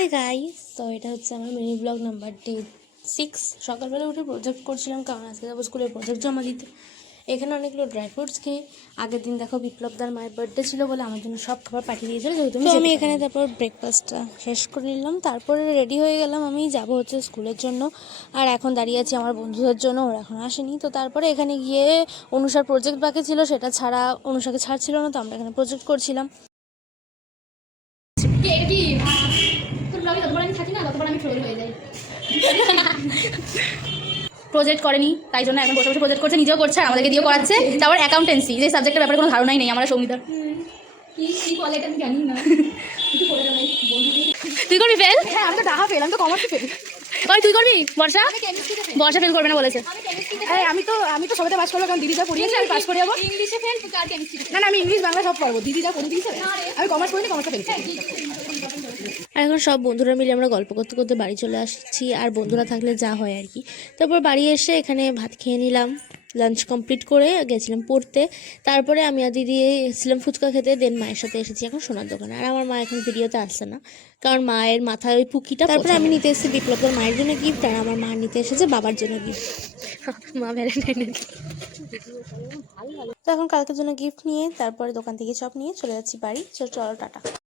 Hi guys, তো এটা হচ্ছে আমার মিনি ব্লগ নাম্বার 6। সকালবেলা উঠে প্রজেক্ট করছিলাম, কারণ আজকে যাবো স্কুলে প্রজেক্ট জমা দিতে। এখানে অনেকগুলো ড্রাই ফ্রুটস খেয়ে আগের দিন দেখো বিপ্লবদার মায়ের বার্থডে ছিল বলে আমার জন্য সব খাবার পাঠিয়ে দিয়েছিল, যেহেতু আমি এখানে তারপর ব্রেকফাস্টটা শেষ করে নিলাম। তারপরে রেডি হয়ে গেলাম, আমি যাব হচ্ছে স্কুলের জন্য। আর এখন দাঁড়িয়ে আছি আমার বন্ধুদের জন্য, ওরা এখন আসেনি। তো তারপরে এখানে গিয়ে অনুষার প্রজেক্ট বাকি ছিল, সেটা ছাড়া অনুষাকে ছাড়ছিল না, তো আমরা এখানে প্রজেক্ট করছিলাম। প্রজেক্ট করেনি, তাই জন্য এখন বসে বসে প্রজেক্ট করছে, নিজেও করছে আর আমাদেরকে দিয়ে করাচ্ছে। তারপর অ্যাকাউন্টেন্সি, যে সাবজেক্টের ব্যাপারে কোনো ধারণাই নেই আমার সৌমিতার। কি বলে এটা আমি জানি না। তুই করবি ফেল? হ্যাঁ, আমি তো ডাহা ফেল, আমি তো কমার্সে ফেল। ওই তুই করবি? বর্ষা বর্ষা ফেল করবে না বলেছে। আমি তো সবাই পাস করবো, কারণ দিদি যা পড়িয়েছে আমি পাস করে যাবো। ইংলিশে ফেল, তুই আর কেমিস্ট্রি। না, আমি ইংলিশ বাংলা সব পারবো, দিদি যা পড়ে দিয়েছে। আমি কমার্স পড়িনি, কমার্সে ফেল। আর এখন সব বন্ধুরা মিলে আমরা গল্প করতে করতে বাড়ি চলে আসছি, আর বন্ধুরা থাকলে যা হয় আর কি। তারপর বাড়ি এসে এখানে ভাত খেয়ে নিলাম, লাঞ্চ কমপ্লিট করে গেছিলাম পড়তে। তারপরে আমি আর দিদি এসেছিলাম ফুচকা খেতে, দেন মায়ের সাথে এসেছি এখন সোনার দোকানে। আর আমার মা এখন ভিডিওতে আসছে না, কারণ মায়ের মাথায় ওই পুকিটা। তারপরে আমি নিতে এসেছি বিপ্লবের মায়ের জন্য গিফট, আর আমার মা নিতে এসেছে বাবার জন্য গিফট। মা ভ্যালেন্টাইনের। তো এখন কালকের জন্য গিফট নিয়ে তারপরে দোকান থেকে চপ নিয়ে চলে যাচ্ছি বাড়ি। চলো টাটা।